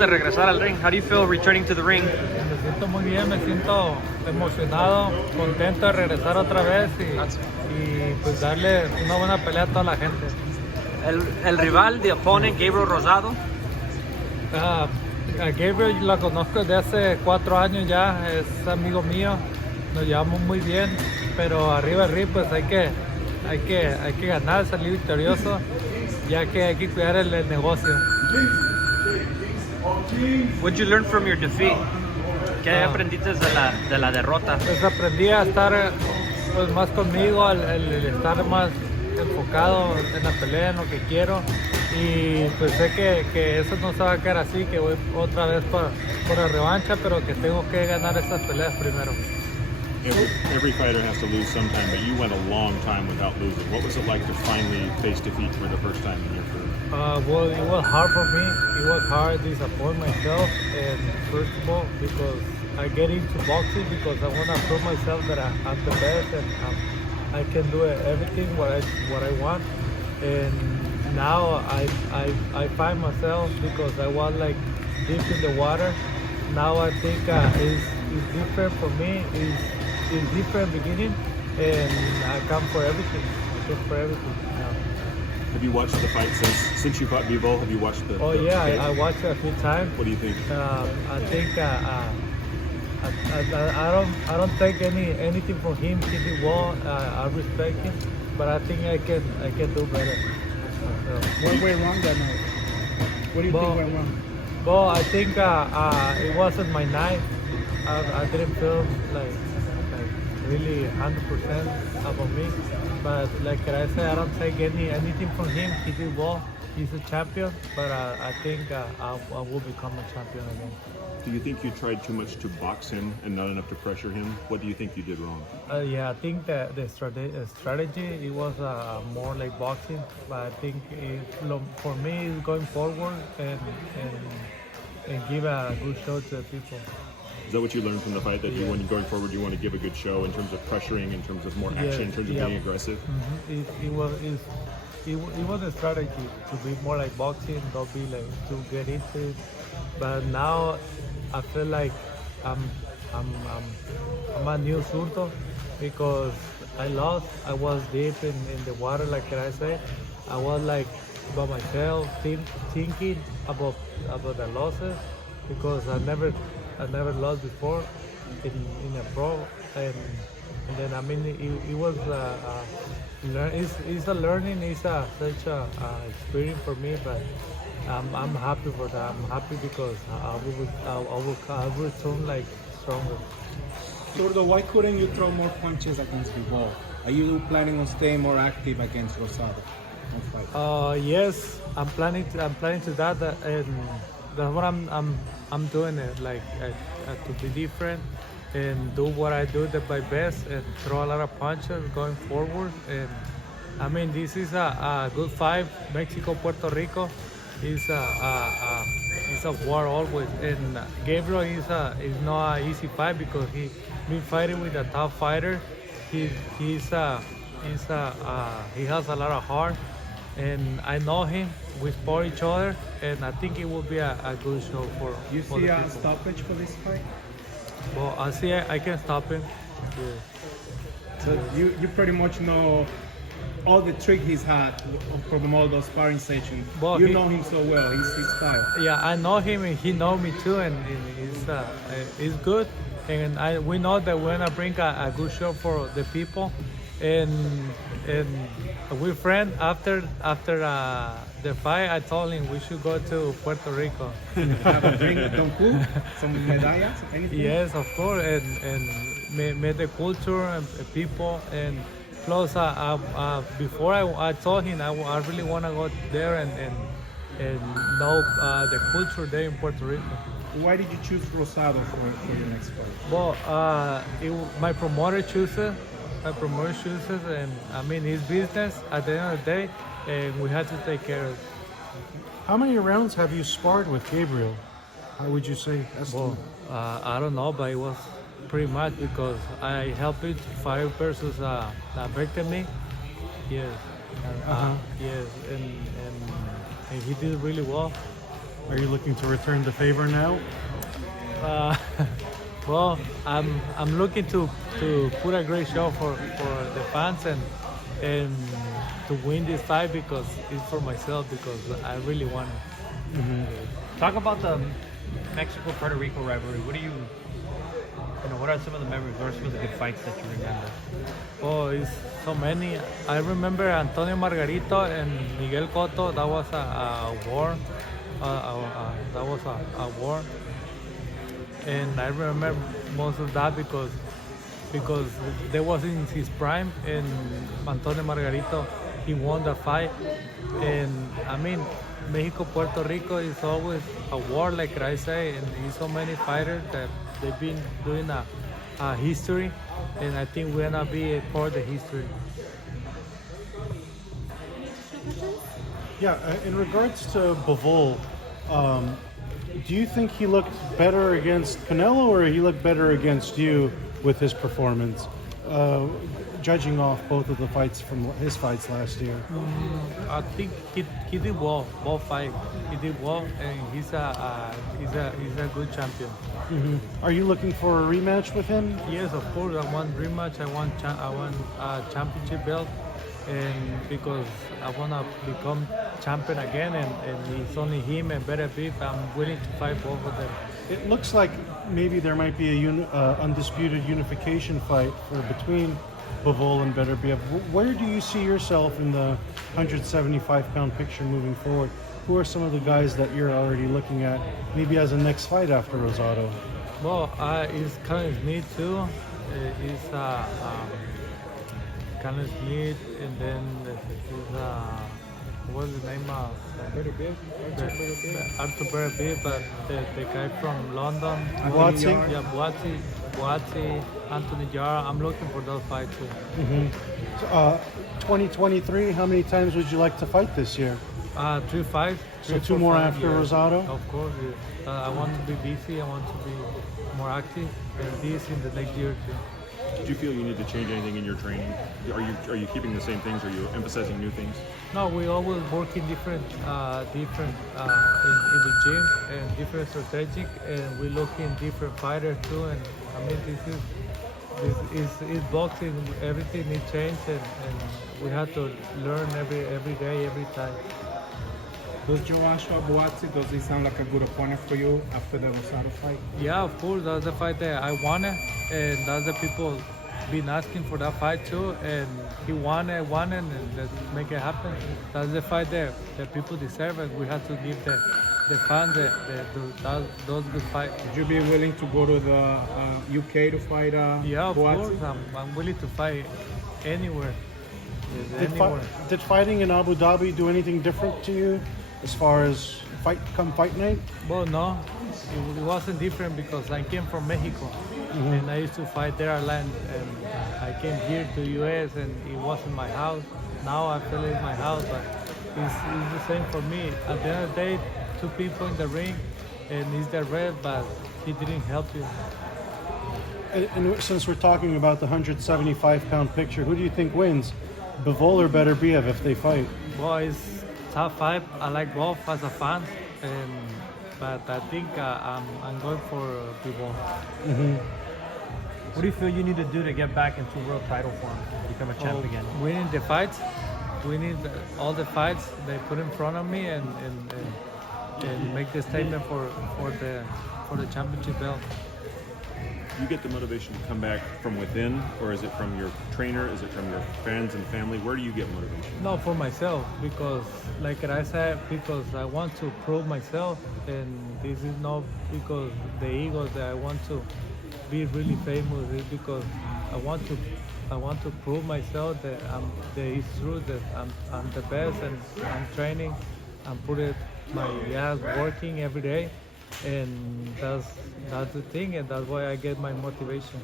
de regresar al ring? How do you feel returning to the ring? Me siento muy bien, me siento emocionado, contento de regresar otra vez y pues darle una buena pelea a toda la gente. El rival, the opponent, Gabriel Rosado. A Gabriel la conozco desde hace 4 años ya, es amigo mío, nos llevamos muy bien, pero arriba del ring pues hay que ganar, salir victorioso, ya que hay que cuidar el negocio. What did you learn from your defeat? ¿Qué aprendiste de la derrota? Pues aprendí a estar pues más conmigo, el estar más enfocado en la pelea, en lo que quiero, y pues sé que eso no se va a quedar así, que voy otra vez por la revancha, pero que tengo que ganar estas peleas primero. Every fighter has to lose sometime, but you went a long time without losing. What was it like to finally face defeat for the first time in your career? Well, it was hard for me. It was hard to disappoint myself, and first of all, because I get into boxing because I want to prove myself that I'm the best and I can do everything what I want. And now I find myself because I was like deep in the water. Now I think it's different for me. It's different beginning, and I come for everything. I come for everything now. Have you watched the fight since you fought Bivol? Have you watched the? Oh yeah, I watched it a few times. What do you think? I think I don't take anything from him. He did well. I respect him, but I think I can do better. What went wrong that night? What do you think went wrong? Well, I think it wasn't my night. I didn't feel like really 100% about me. But like I said, I don't take anything from him. He did well. He's a champion, but I think I will become a champion again. Do you think you tried too much to box him and not enough to pressure him? What do you think you did wrong? Yeah, I think that the strategy it was more like boxing, but I think for me it's going forward and give a good show to the people. Is that what you learned from the fight? That you, when going forward, you want to give a good show in terms of pressuring, in terms of more action, in terms of being aggressive? Mm-hmm. It was a strategy to be more like boxing, not be like to get into it. But now I feel like I'm a new Zurdo because I lost. I was deep in the water, like I said. I was like by myself, thinking about the losses because I never lost before in a pro, and then I mean it was it's a learning, it's such a experience for me, but I'm happy for that. I'm happy because I will return like stronger. Zurdo, why couldn't you throw more punches against Bivol? Are you planning on staying more active against Rosado? Yes, I'm planning to that, and that's what I'm doing it, like to be different and do what I do my best and throw a lot of punches going forward. And I mean, this is a good fight. Mexico, Puerto Rico is a war always, and Gabriel is not an easy fight because he been fighting with a tough fighter. He has a lot of heart, and I know him. We support each other, and I think it will be a good show for You for see the a people. stoppage for this fight? Well, I see I can stop him. Yeah. So you pretty much know all the trick he's had from all those sparring sessions. Well, you he- know him so well. His style. Yeah, I know him and he know me too, and it's good. And we know that we're gonna bring a good show for the people, and we're friends. After the fight, I told him we should go to Puerto Rico. Have a drink with Don Q, some medallas, anything? Yes, of course, and meet the culture and people, and plus before I told him I really want to go there and know the culture there in Puerto Rico. Why did you choose Rosado for your next fight? Well, my promoter chooses. And I mean, it's business at the end of the day, and we have to take care of it. How many rounds have you sparred with Gabriel? How would you say? Well, I don't know, but it was pretty much because I helped it fight versus victim. Yes. Yes, and he did really well. Are you looking to return the favor now? Well, I'm looking to put a great show for the fans and to win this fight because it's for myself because I really want it. Talk about the Mexico-Puerto Rico rivalry. What are some of the memories? What are some of the good fights that you remember? Oh, it's so many. I remember Antonio Margarito and Miguel Cotto. That was a war. That was a war. And I remember most of that because they was in his prime and Antonio Margarito, he won the fight. And I mean, Mexico, Puerto Rico is always a war, like I say, and there's so many fighters that they've been doing a history, and I think we're gonna be a part of the history. Yeah, in regards to Bivol, do you think he looked better against Canelo or he looked better against you with his performance? Judging off both of the fights from his fights last year. I think he did well, both fights. He did well, and he's a good champion. Are you looking for a rematch with him? Yes, of course. I want rematch. I want a championship belt, and because I wanna become champion again, and it's only him and Better Beef. I'm willing to fight both of them. It looks like maybe there might be a undisputed unification fight between Bivol and Better Beef. Where do you see yourself in the 175-pound picture moving forward? Who are some of the guys that you're already looking at, maybe as a next fight after Rosado? Well, it's Callum Smith too. It's Callum Smith, and then what's the name of Better Beef? Arthur Better Beef, but the guy from London. Boatsy? Yeah, Boatsy, Anthony Jara. I'm looking for those fights too. 2023, how many times would you like to fight this year? 3 fights. So two more after Rosado? Of course, yeah. I want to be busy. I want to be more active, and this in the next year too. Do you feel you need to change anything in your training? Are you keeping the same things? Are you emphasizing new things? No, we always working different in the gym and different strategic, and we looking different fighters too. And I mean, this is boxing. Everything needs change, and we have to learn every day, every time. Does Joshua Buatsi, does he sound like a good opponent for you after the Rosado fight? Yeah, of course, that's the fight that I wanted, and that's the people been asking for that fight too, and he won it, and let's make it happen. That's the fight that people deserve, and we have to give the fans those good fights. Would you be willing to go to the UK to fight Yeah, of Buatsi? course, I'm willing to fight anywhere. Yes, anywhere. Did fighting in Abu Dhabi do anything different to you as far as fight night? Well, no, it wasn't different because I came from Mexico, and I used to fight there a lot, and I came here to US, and it wasn't my house. Now I feel it's my house, but it's the same for me. At the end of the day, 2 people in the ring, and he's the ref, but he didn't help you. And since we're talking about the 175-pound picture, who do you think wins? Bivol or Better Beef if they fight? Well, it's top 5. I like both as a fan, but I think I'm going for Bivol. What do you feel you need to do to get back into world title form, become a champ again? Winning the fights, winning all the fights they put in front of me, and make the statement for the championship belt. Do you get the motivation to come back from within, or is it from your trainer? Is it from your fans and family? Where do you get motivation? No, for myself, because like I said, because I want to prove myself, and this is not because the ego that I want to be really famous. It's because I want to prove myself that it's true that I'm the best, and I'm training, I'm putting my ass working every day, and that's the thing, and that's why I get my motivation.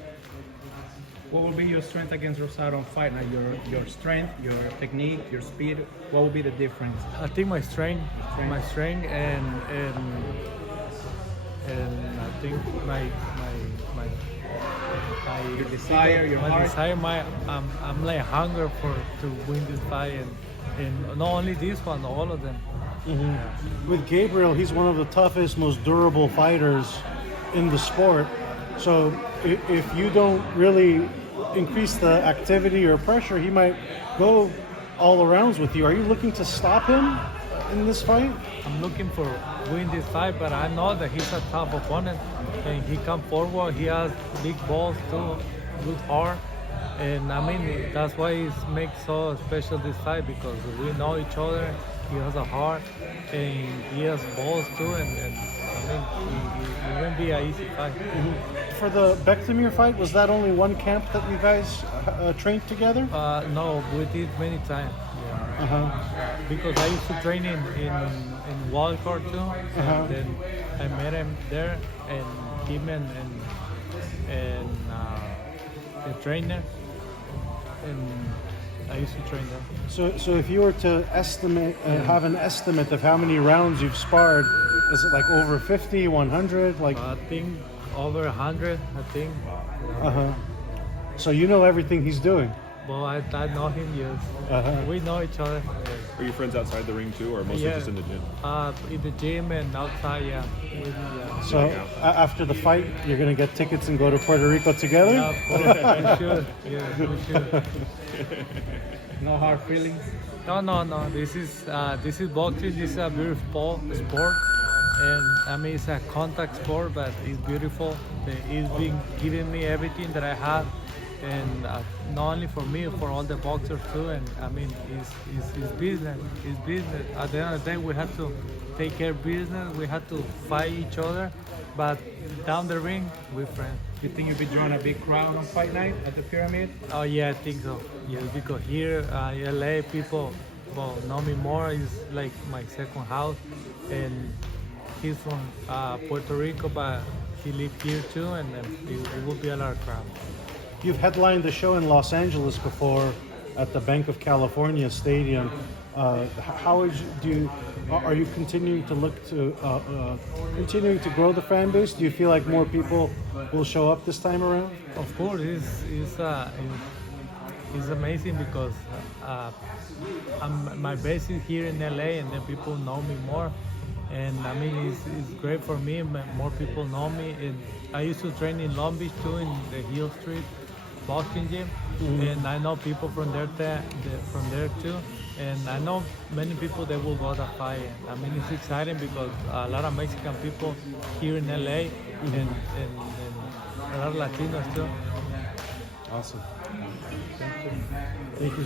What will be your strength against Rosado on fight night? Your strength, your technique, your speed. What will be the difference? I think my strength, and I think my Your desire, your my heart. desire, I'm like hunger to win this fight, and not only this one, all of them. With Gabriel, he's one of the toughest, most durable fighters in the sport. So if you don't really increase the activity or pressure, he might go all arounds with you. Are you looking to stop him in this fight? I'm looking for win this fight, but I know that he's a tough opponent, and he come forward. He has big balls too, good heart, and I mean that's why it makes so special this fight, because we know each other. He has a heart, and he has balls too, and I mean it won't be an easy fight. For the Bektemir fight, was that only one camp that you guys trained together? No, we did many times. Because I used to train in Wildcard too, and then I met him there, and him and the trainer, and I used to train there. So if you were to estimate, have an estimate of how many rounds you've sparred, is it like over 50, 100? Like, I think over 100. I think. So you know everything he's doing. Well, I know him. Yes, we know each other. Are you friends outside the ring too, or mostly just in the gym? In the gym and outside. Yeah. So after the fight, you're gonna get tickets and go to Puerto Rico together? Yeah, of course. We should. Yeah, we should. No hard feelings. No. This is boxing. This is a beautiful sport, and I mean it's a contact sport, but it's beautiful. It's been giving me everything that I have, and not only for me, for all the boxers too. And I mean it's business. It's business. At the end of the day, we have to take care of business. We have to fight each other, but down the ring, we're friends. You think you'll be drawing a big crowd on fight night at the Pyramid? Oh yeah, I think so. Yeah, because here in LA, people know me more. It's like my second house, and he's from Puerto Rico, but he lives here too, and then it will be a lot of crowd. You've headlined the show in Los Angeles before at the Bank of California Stadium. Are you continuing to look to continuing to grow the fan base? Do you feel like more people will show up this time around? Of course, it's amazing because my base is here in LA, and then people know me more. And I mean, it's great for me. More people know me. And I used to train in Long Beach too, in the Hill Street boxing gym, and I know people from there too. And I know many people that will go to fight. I mean, it's exciting because a lot of Mexican people here in LA, and a lot of Latinos too. Awesome. Thank you.